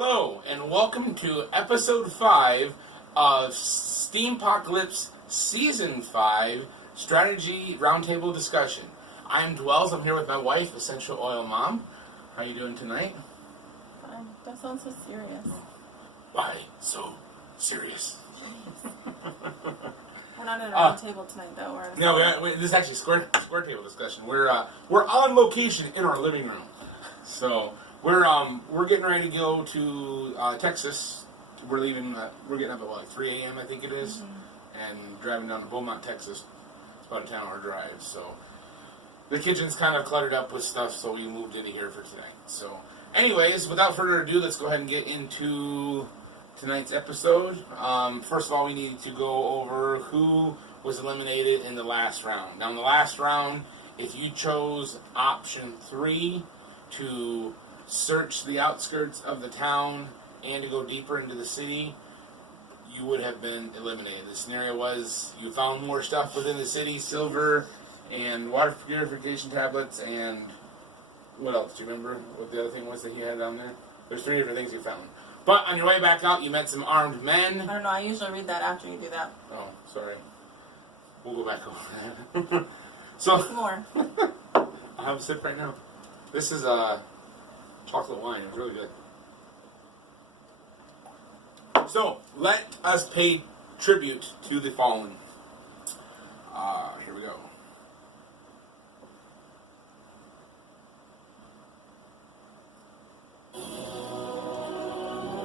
Hello, and welcome to episode 5 of Steem-pocalypse Season 5 Strategy Roundtable Discussion. I'm Dwells. I'm here with my wife, Essential Oil Mom. How are you doing tonight? That sounds so serious. Why so serious? We're not at a round table tonight, though. This is actually square table discussion. We're on location in our living room, so we're getting ready to go to Texas. We're leaving. We're getting up at 3 a.m. I think it is, and driving down to Beaumont, Texas. It's about a 10-hour drive. So the kitchen's kind of cluttered up with stuff, so we moved into here for tonight. So, anyways, without further ado, let's go ahead and get into tonight's episode. First of all, we need to go over who was eliminated in the last round. Now, in the last round, if you chose option 3 to search the outskirts of the town and to go deeper into the city, you would have been eliminated. The scenario was you found more stuff within the city, silver and water purification tablets, and what else? Do you remember what the other thing was that he had down there? There's 3 different things you found. But on your way back out, you met some armed men. I don't know. I usually read that after you do that. Oh, sorry. We'll go back over that. So, more. I'll have a sip right now. This is chocolate wine. It's really good. So, let us pay tribute to the fallen. Here we go.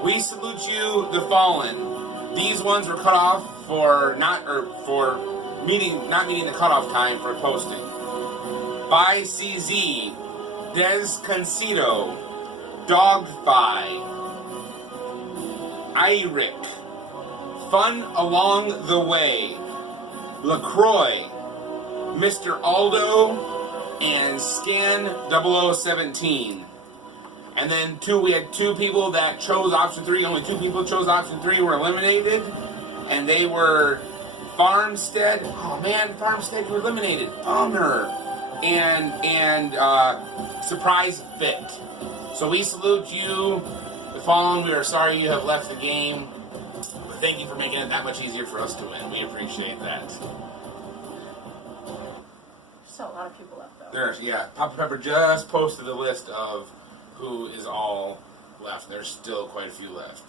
We salute you, the fallen. These ones were cut off for not meeting the cutoff time for posting. By CZ, Des Concito, Dogthigh, Iric, Fun Along the Way, LaCroix, Mr. Aldo, and Scan 0017. And then we had 2 people that chose option 3. Only 2 people chose option 3 were eliminated. And they were Farmstead. Oh man, Farmstead were eliminated. Bummer. And Surprise Bit. So we salute you, the fallen. We are sorry you have left the game. But thank you for making it that much easier for us to win. We appreciate that. Still a lot of people left, though. Papa Pepper just posted a list of who is all left. There's still quite a few left.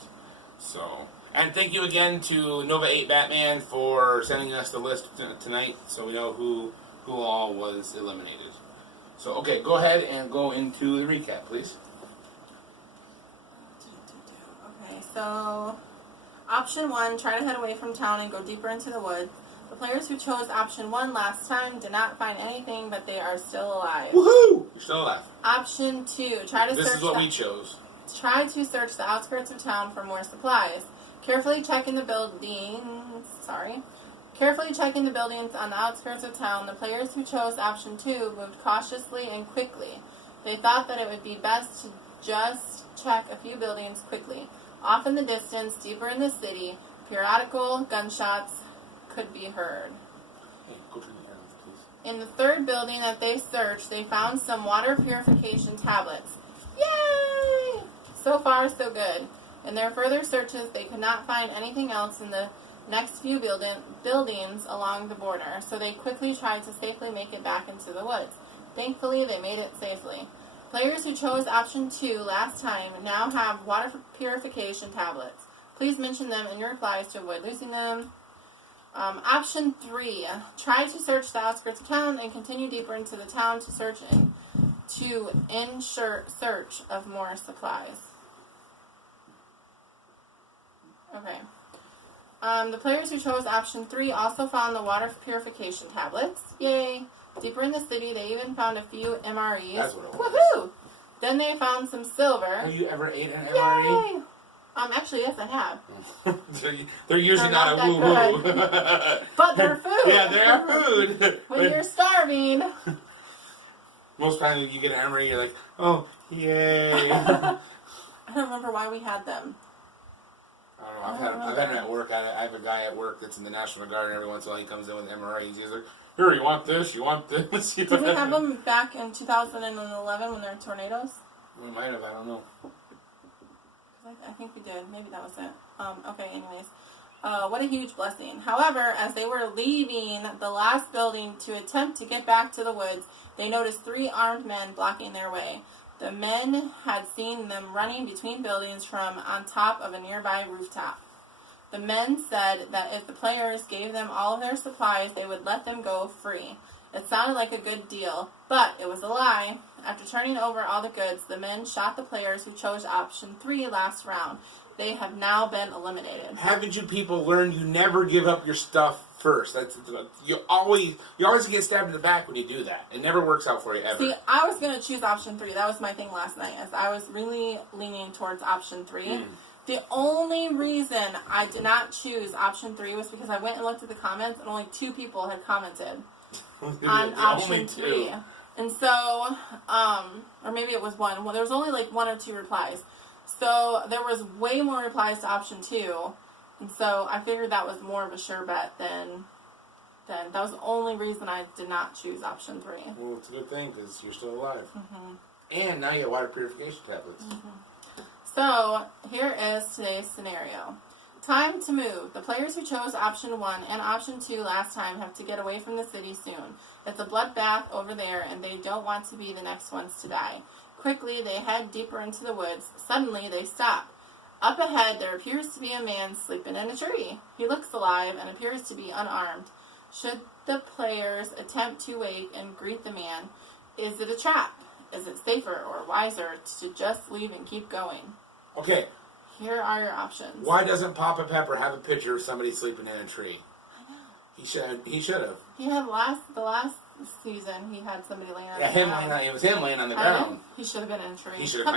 So, and thank you again to Nova 8 Batman for sending us the list tonight, so we know who all was eliminated. So, okay, go ahead and go into the recap, please. Okay, so option 1, try to head away from town and go deeper into the woods. The players who chose option 1 last time did not find anything, but they are still alive. Woohoo! You're still alive. Option 2, try to This is what we chose. Try to search the outskirts of town for more supplies. Carefully checking the buildings on the outskirts of town, the players who chose option 2 moved cautiously and quickly. They thought that it would be best to just check a few buildings quickly. Off in the distance, deeper in the city, periodical gunshots could be heard. Hey, go to the end, please. In the 3rd building that they searched, they found some water purification tablets. Yay! So far, so good. In their further searches, they could not find anything else in the next few buildings along the border, so they quickly tried to safely make it back into the woods. Thankfully, they made it safely. Players who chose option 2 last time now have water purification tablets. Please mention them in your replies to avoid losing them. Option 3, try to search the outskirts of town and continue deeper into the town to search of more supplies. Okay. The players who chose option 3 also found the water purification tablets. Yay! Deeper in the city, they even found a few MREs. That's what it was. Woohoo! Then they found some silver. Have you ever ate an MRE? Yay! Actually, yes, I have. They're usually not a woo-woo. But they're food. Yeah, they're food. When you're starving. Most times you get an MRE, you're like, oh, yay. I don't remember why we had them. I don't know. I've had them at work. I have a guy at work that's in the National Guard, and every once in a while he comes in with MREs. He's like, here, you want this? You want this? Did we have them back in 2011 when there were tornadoes? We might have. I don't know. I think we did. Maybe that was it. Okay, anyways. What a huge blessing. However, as they were leaving the last building to attempt to get back to the woods, they noticed 3 armed men blocking their way. The men had seen them running between buildings from on top of a nearby rooftop. The men said that if the players gave them all of their supplies, they would let them go free. It sounded like a good deal, but it was a lie. After turning over all the goods, the men shot the players who chose option 3 last round. They have now been eliminated. Haven't you people learned you never give up your stuff first? You always get stabbed in the back when you do that. It never works out for you ever. See, I was going to choose option 3. That was my thing last night, as I was really leaning towards option 3. The only reason I did not choose option 3 was because I went and looked at the comments and only 2 people had commented on option 3. And so, or maybe it was 1. Well, there was only like 1 or 2 replies. So there was way more replies to option 2. And so I figured that was more of a sure bet than that was the only reason I did not choose option 3. Well, it's a good thing because you're still alive. And now you get water purification tablets. So, here is today's scenario. Time to move. The players who chose option 1 and option 2 last time have to get away from the city soon. It's a bloodbath over there, and they don't want to be the next ones to die. Quickly, they head deeper into the woods. Suddenly, they stop. Up ahead, there appears to be a man sleeping in a tree. He looks alive and appears to be unarmed. Should the players attempt to wake and greet the man? Is it a trap? Is it safer or wiser to just leave and keep going? Okay. Here are your options. Why doesn't Papa Pepper have a picture of somebody sleeping in a tree? I know. He should have. He had the last season. He had somebody laying on the ground. It was him laying on the ground. He should have been in a tree. He should have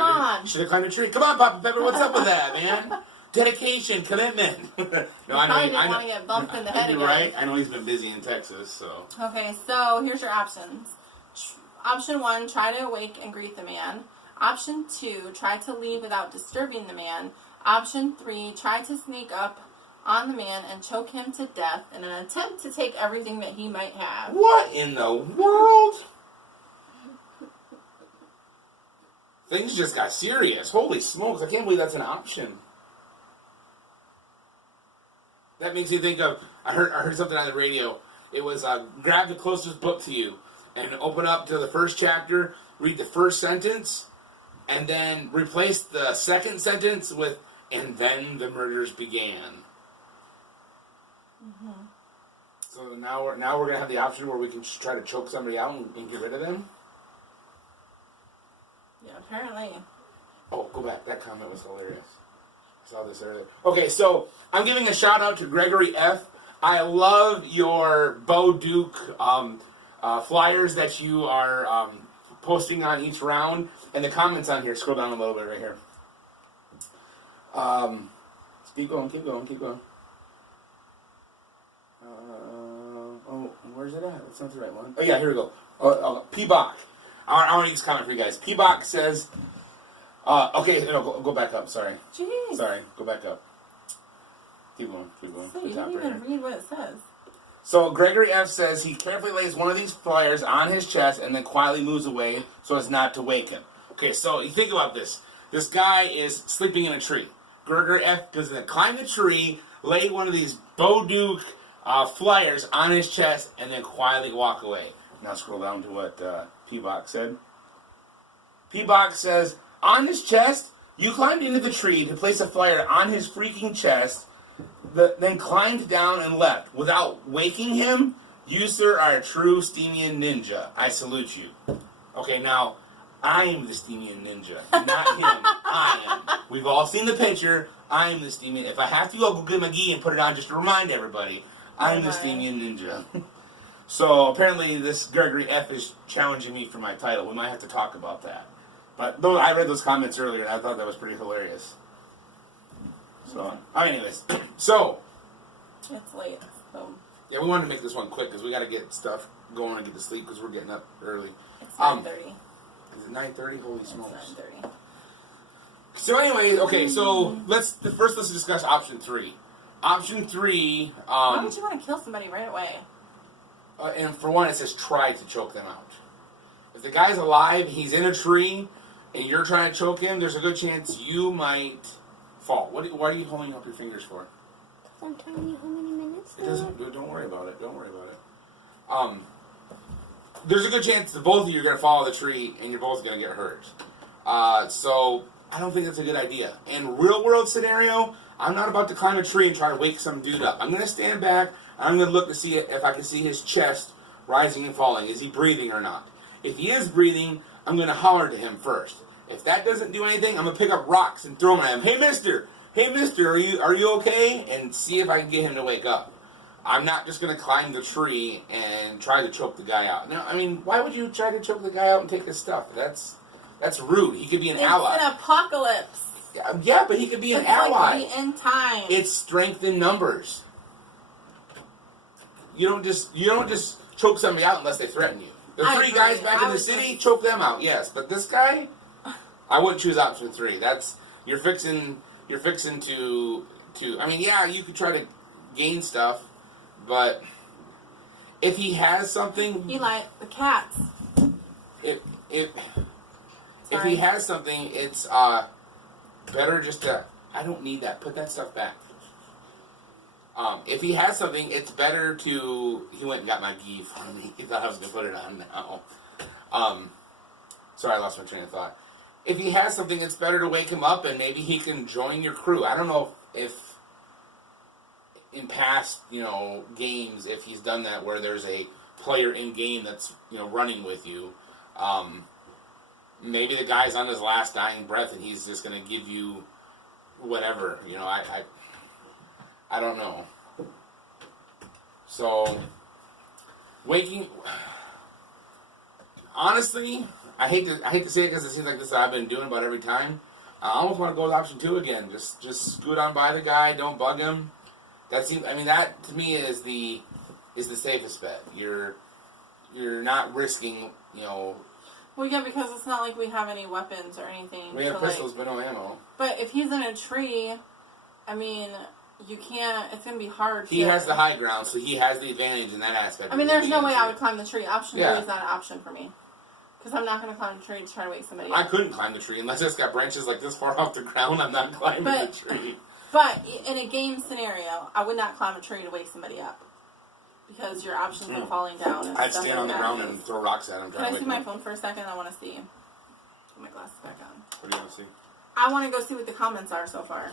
climbed a tree. Come on, Papa Pepper. What's up with that, man? Dedication, commitment. No, I didn't want to get bumped in the head again. Right? I know he's been busy in Texas, so. Okay, so here's your options. Option 1, try to awake and greet the man. Option 2, try to leave without disturbing the man. Option 3, try to sneak up on the man and choke him to death in an attempt to take everything that he might have. What in the world? Things just got serious. Holy smokes, I can't believe that's an option. That makes me think of, I heard something on the radio. It was, grab the closest book to you and open up to the first chapter, read the first sentence, and then replace the second sentence with, and then the murders began. So now we're going to have the option where we can just try to choke somebody out and get rid of them? Yeah, apparently. Oh, go back. That comment was hilarious. I saw this earlier. Okay, so I'm giving a shout out to Gregory F. I love your Bo Duke flyers that you are posting on each round. And the comments on here, scroll down a little bit right here. Keep going. Oh, where's it at? That's not the right one. Oh, yeah, here we go. P-Bach. I want to read this comment for you guys. P-Bach says, okay, no, go back up, sorry. Jeez. Sorry, go back up. Keep going. So you didn't even read what it says. So Gregory F. says he carefully lays one of these flyers on his chest and then quietly moves away so as not to wake him. Okay, so you think about this. This guy is sleeping in a tree. Gregory F. goes to climb the tree, lay one of these Bo Duke flyers on his chest, and then quietly walk away. Now scroll down to what P-Bach said. P-Bach says, on his chest, you climbed into the tree to place a flyer on his freaking chest, then climbed down and left. Without waking him, you, sir, are a true Steemian ninja. I salute you. Okay, now, I'm the Steemian ninja, not him. I am. We've all seen the picture. I am the Steemian. If I have to, I'll go get my gi and put it on just to remind everybody. I'm the Steemian ninja. So, apparently, this Gregory F. is challenging me for my title. We might have to talk about that. But I read those comments earlier, and I thought that was pretty hilarious. So, anyways, so. It's late, so. Yeah, we wanted to make this one quick because we got to get stuff going and get to sleep because we're getting up early. It's 9:30. Is it 9:30? Holy smokes. It's 9:30. So, anyways, okay, so let's discuss option 3. Option 3. Why would you want to kill somebody right away? And for one, it says try to choke them out. If the guy's alive, he's in a tree, and you're trying to choke him, there's a good chance you might fall. Why are you holding up your fingers for? I'm telling you how many minutes. It doesn't. Don't worry about it. Don't worry about it. There's a good chance that both of you are going to fall in the tree and you're both going to get hurt. So I don't think that's a good idea. In real world scenario, I'm not about to climb a tree and try to wake some dude up. I'm going to stand back and I'm going to look to see if I can see his chest rising and falling. Is he breathing or not? If he is breathing, I'm going to holler to him first. If that doesn't do anything, I'm going to pick up rocks and throw them at him. Hey, mister! Hey, mister, are you okay? And see if I can get him to wake up. I'm not just going to climb the tree and try to choke the guy out. No, I mean, why would you try to choke the guy out and take his stuff? That's rude. He could be an ally. It's an apocalypse. Yeah, but he could be an ally. Like the end time. It's strength in numbers. You don't just choke somebody out unless they threaten you. The three guys back in the city, choke them out, yes. But this guy, I wouldn't choose option 3. You're fixing to. I mean, yeah, you could try to gain stuff, but if he has something, Eli, the cats. If he has something, it's better just to. I don't need that. Put that stuff back. If he has something, it's better to. He went and got my gi for me. He thought I was gonna put it on now. Sorry, I lost my train of thought. If he has something, it's better to wake him up and maybe he can join your crew. I don't know if in past, games, if he's done that where there's a player in game that's, running with you. Maybe the guy's on his last dying breath and he's just going to give you whatever. I don't know. So, honestly, I hate to say it because it seems like this I've been doing about every time. I almost want to go with option 2 again. Just scoot on by the guy, don't bug him. That to me is the safest bet. You're not risking, Well, yeah, because it's not like we have any weapons or anything. We have pistols, but no ammo. But if he's in a tree, I mean, you can't. It's gonna be hard. He has the high ground, so he has the advantage in that aspect. I mean, there's no way I would climb the tree. Option 3 Yeah. is not an option for me. Because I'm not going to climb the tree to try to wake somebody up. I couldn't climb the tree unless it's got branches like this far off the ground. I'm not climbing the tree. But in a game scenario, I would not climb a tree to wake somebody up. Because your options are falling down. And I'd stuff stand like on the that. ground and throw rocks at him. Can I see my phone for a second? I want to see. Put my glasses back on. What do you want to see? I want to go see what the comments are so far.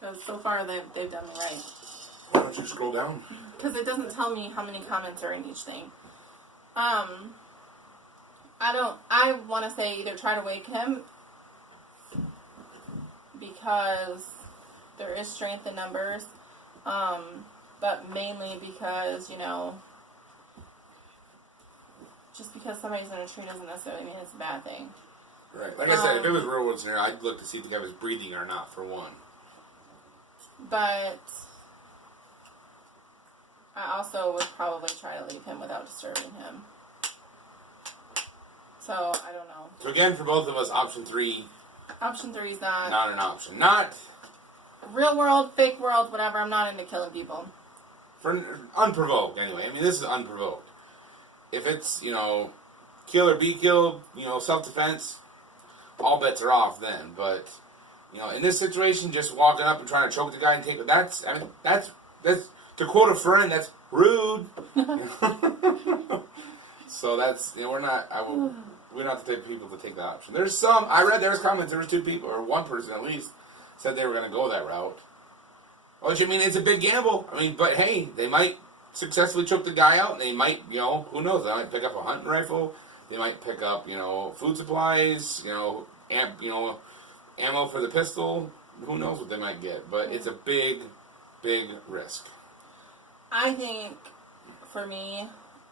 Because so far they've done me right. Why don't you scroll down? Because it doesn't tell me how many comments are in each thing. I want to say either try to wake him because there is strength in numbers, but mainly because, just because somebody's in a tree doesn't necessarily mean it's a bad thing. Right. Like I said, if it was real world scenario, I'd look to see if the guy was breathing or not, for one. But I also would probably try to leave him without disturbing him. So, I don't know. So again, for both of us, option 3... Option 3 is not... Not an option. Not... Real world, fake world, whatever. I'm not into killing people. For unprovoked, anyway. I mean, this is unprovoked. If it's, kill or be killed, self-defense, all bets are off then. But, in this situation, just walking up and trying to choke the guy and take it, that's, to quote a friend, that's rude. So that's, we're not the type of people to take that option. There's comments, there was 2 people, or 1 person at least, said they were going to go that route. Which, it's a big gamble. But hey, they might successfully choke the guy out, and they might, who knows, they might pick up a hunting rifle, they might pick up, food supplies, ammo for the pistol, who knows what they might get. But it's a big, big risk. I think, for me,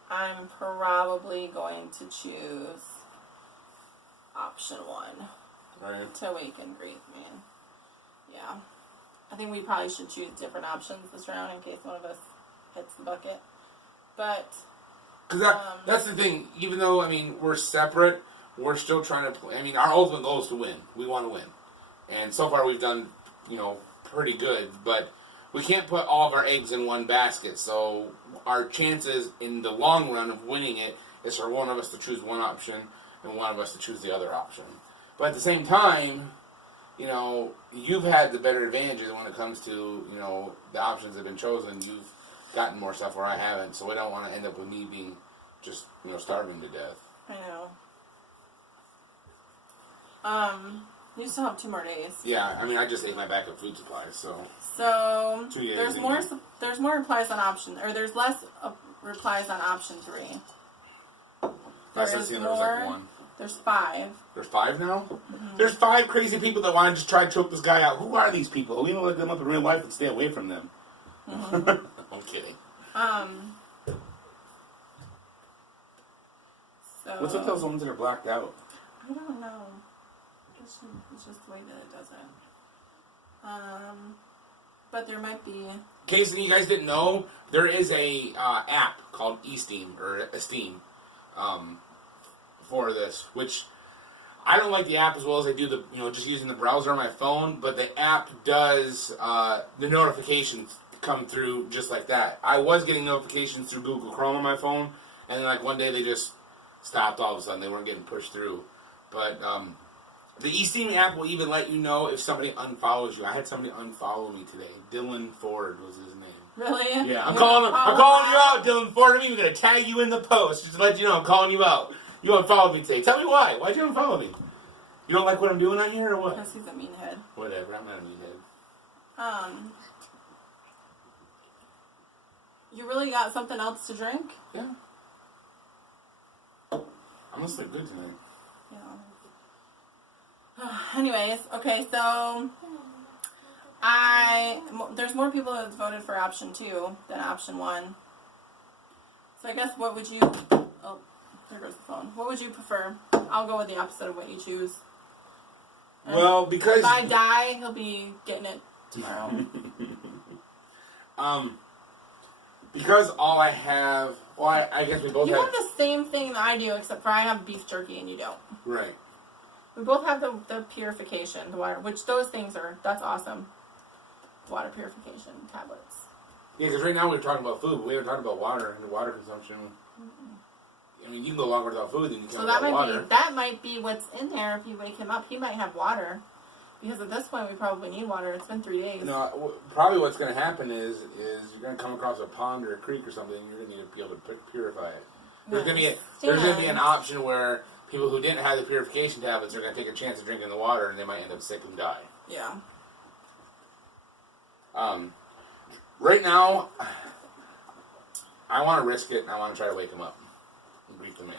I'm probably going to choose option 1. Right. To wake and greet, man. Yeah. I think we probably should choose different options this round in case one of us hits the bucket. But... Because that's the thing. Even though, we're separate, we're still trying to play. Our ultimate goal is to win. We want to win. And so far we've done, pretty good. But we can't put all of our eggs in one basket. So our chances in the long run of winning it is for one of us to choose one option and one of us to choose the other option. But at the same time, you know, you've had the better advantages when it comes to, you know, the options that have been chosen. You've gotten more stuff where I haven't, so I don't want to end up with me being just, you know, starving to death. I know. You still have 2 more days. Yeah, I mean, I just ate my backup food supplies, so. So 2 days. there's more. There's more replies on option, or there's less replies on option 3. That's the there was like 1. There's 5. There's 5 now? Mm-hmm. There's 5 crazy people that want to just try to choke this guy out. Who are these people? We don't look them up in real life and stay away from them. Mm-hmm. I'm kidding. So what's with those ones that are blacked out? I don't know. It's just the way that it does it. But there might be. In case you guys didn't know, there is a app called Steem or Steem for this, which I don't like the app as well as I do the just using the browser on my phone. But the app does the notifications come through just like that. I was getting notifications through Google Chrome on my phone, and then like one day they just stopped all of a sudden. They weren't getting pushed through. But the Steem app will even let you know if somebody unfollows you. I had somebody unfollow me today. Dylan Ford was his name. Really? Yeah, I'm calling you out, Dylan Ford. I'm even going to tag you in the post just to let you know I'm calling you out. You unfollowed me today. Tell me why. Why'd you unfollow me? You don't like what I'm doing on here or what? Because he's a meathead. Whatever, I'm not a meathead. You really got something else to drink? Yeah. I'm going to sleep good tonight. Yeah. Anyways, okay, so there's more people that voted for option 2 than option 1. So I guess what would you... Oh, there goes the phone. What would you prefer? I'll go with the opposite of what you choose. And well, because... if I die, he'll be getting it tomorrow. Because all I have... Well, I guess we both you have... have the same thing that I do, except for I have beef jerky and you don't. Right. We both have the purification, the water, which those things are... That's awesome. Water purification tablets. Yeah, because right now we're talking about food, but we haven't talked about water and the water consumption. I mean, you can go longer without food than you can without water. That might be what's in there if you wake him up. He might have water. Because at this point, we probably need water. It's been 3 days. No, probably what's going to happen is you're going to come across a pond or a creek or something, and you're going to need to be able to purify it. There's going to be an option where people who didn't have the purification tablets are going to take a chance of drinking the water, and they might end up sick and die. Yeah. Right now, I want to risk it, and I want to try to wake him up and greet the man.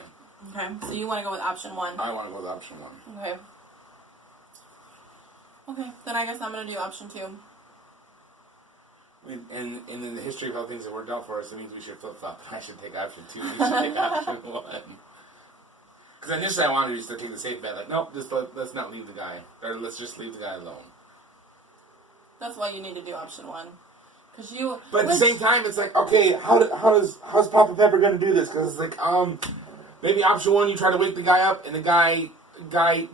Okay, so you want to go with option 1? I want to go with option 1. Okay. Okay, then I guess I'm going to do option 2. And in the history of how things have worked out for us, it means we should flip-flop. I should take option 2. You should take option 1. Because initially I wanted just to take the safe bet. Like, nope, let's not leave the guy. Or let's just leave the guy alone. That's why you need to do option 1. But at the same time, it's like, okay, how's Papa Pepper going to do this? Because it's like, maybe option 1, you try to wake the guy up, and the guy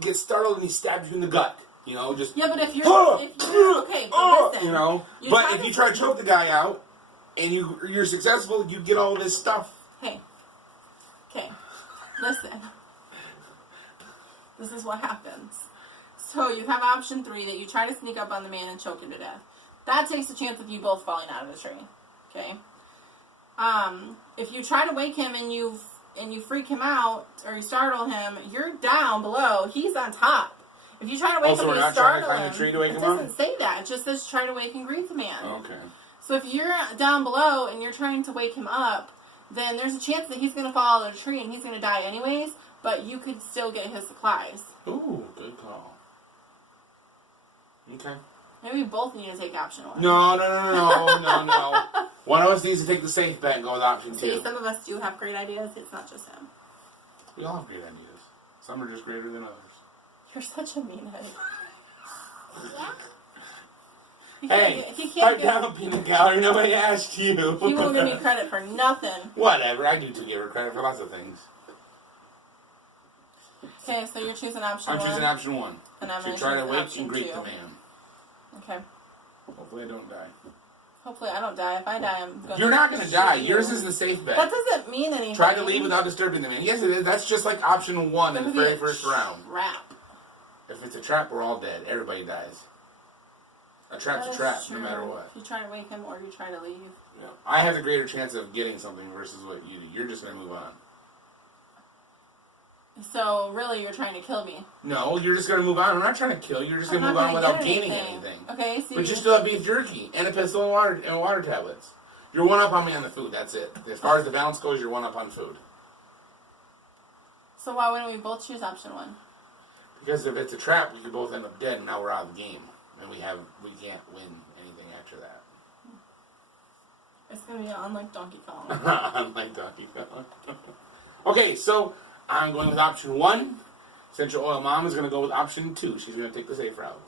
gets startled and he stabs you in the gut. You know, just... Yeah, but if you're okay, but listen. You know, but if you try to choke the guy out, and you're successful, you get all this stuff. Hey. Okay. Listen. This is what happens. So you have option 3 that you try to sneak up on the man and choke him to death. That takes a chance of you both falling out of the tree. Okay? If you try to wake him and you freak him out, or you startle him, you're down below. He's on top. If you try to wake him and startle him, it doesn't say that. It just says try to wake and greet the man. Okay. So if you're down below and you're trying to wake him up, then there's a chance that he's going to fall out of the tree and he's going to die anyways, but you could still get his supplies. Ooh, good call. Okay. Maybe we both need to take option 1. No. One of us needs to take the safe bet and go with option 2. See, some of us do have great ideas. It's not just him. We all have great ideas. Some are just greater than others. You're such a meathead. Yeah? Hey, pipe down, peanut gallery. Nobody asked you. He won't give me credit for nothing. Whatever. I do too give her credit for lots of things. Okay, so you're choosing option 1. I'm choosing option 1. And I'm going to try to wake option and greet 2. the man. Okay. Hopefully I don't die. Hopefully I don't die. If I die, I'm going to... You're not going to die. Yours is the safe bet. That doesn't mean anything. Try to leave without disturbing the man. Yes, it is. That's just like option 1 in the very first round. Crap. If it's a trap, we're all dead. Everybody dies. A trap's a trap, no matter what. If you try to wake him or you try to leave. Yeah. I have the greater chance of getting something versus what you do. You're just going to move on. So, really, you're trying to kill me. No, you're just going to move on. I'm not trying to kill you. You're just going to move on without gaining anything. Okay, see. But you still have beef jerky and a pistol and water tablets. You're one up on me on the food. That's it. As far as the balance goes, you're one up on food. So why wouldn't we both choose option 1? Because if it's a trap, we could both end up dead, and now we're out of the game. And we can't win anything after that. It's going to be unlike Donkey Kong. Unlike Donkey Kong. Okay, so I'm going with option 1. Essential Oil Mom is going to go with option 2. She's going to take the safe route.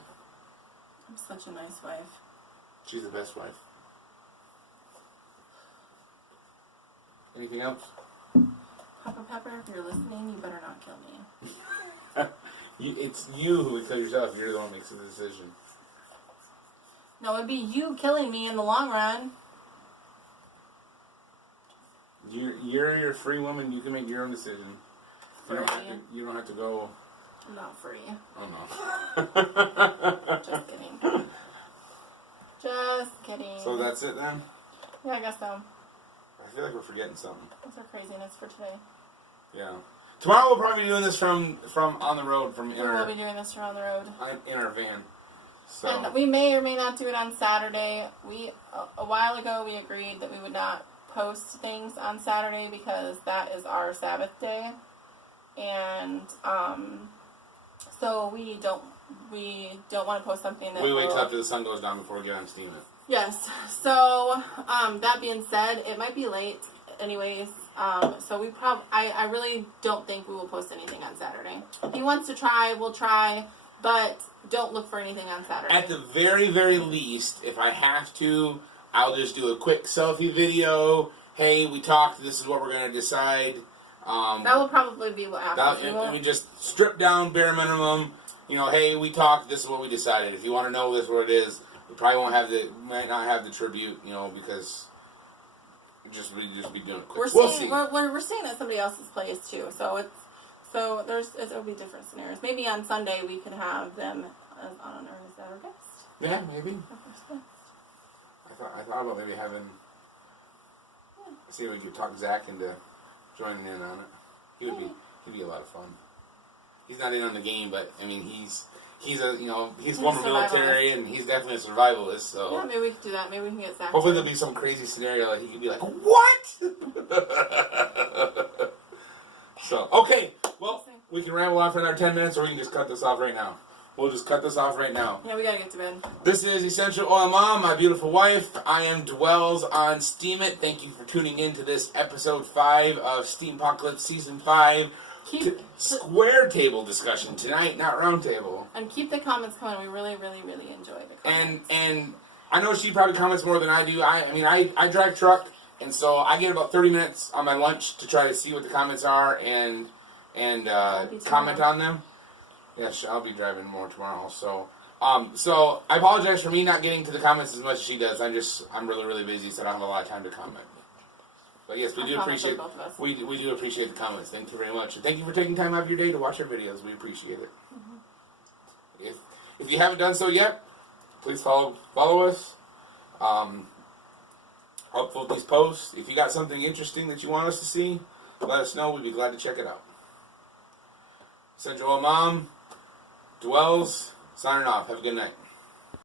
I'm such a nice wife. She's the best wife. Anything else? Papa Pepper, if you're listening, you better not kill me. It's you who would kill yourself. You're the one who makes the decision. No, it'd be you killing me in the long run. You're your free woman. You can make your own decision. You don't have to go. I'm not free. Oh no. Just kidding. Just kidding. So that's it then? Yeah, I guess so. I feel like we're forgetting something. That's our craziness for today. Yeah. Tomorrow we'll probably be doing this from on the road, We'll be doing this around the road. In our van. So. And we may or may not do it on Saturday. A while ago we agreed that we would not post things on Saturday because that is our Sabbath day. And so we don't want to post something that we wait till after the sun goes down before we get on Steam it. Yes. So that being said, it might be late anyways. So I really don't think we will post anything on Saturday. If he wants to try, we'll try, but don't look for anything on Saturday. At the very, very least, if I have to, I'll just do a quick selfie video. Hey, we talked. This is what we're going to decide. That will probably be what happens. And we just strip down bare minimum. You know, hey, we talked. This is what we decided. If you want to know this, what it is, we probably might not have the tribute. You know, because we just be doing it quick. We'll see. We're seeing at somebody else's place too, so it'll be different scenarios. Maybe on Sunday we could have them as honor as our guest. Yeah, maybe. I thought about maybe having. See if we could talk Zach into joining in on it. He'd be a lot of fun. He's not in on the game, but I mean he's former military and he's definitely a survivalist. So yeah, maybe we could do that. Maybe we can get Zach. Hopefully there'll be some crazy scenario that he could be like, what? So okay, well we can ramble on for another 10 minutes, or we can just cut this off right now. We'll just cut this off right now. Yeah, we gotta get to bed. This is Essential Oil Mom, my beautiful wife. I am Dwells on Steam It. Thank you for tuning in to this episode 5 of Steem-pocalypse Season 5. Square table discussion tonight, not round table. And keep the comments coming. We really, really, really enjoy the comments. And I know she probably comments more than I do. I drive truck, and so I get about 30 minutes on my lunch to try to see what the comments are and comment on them. Yes, I'll be driving more tomorrow. So I apologize for me not getting to the comments as much as she does. I'm really, really busy, so I don't have a lot of time to comment. But yes, we do appreciate we do appreciate the comments. Thank you very much, and thank you for taking time out of your day to watch our videos. We appreciate it. Mm-hmm. If you haven't done so yet, please follow us. Upvote these posts. If you got something interesting that you want us to see, let us know. We'd be glad to check it out. Essential Oil Mom, Dwells, signing off. Have a good night.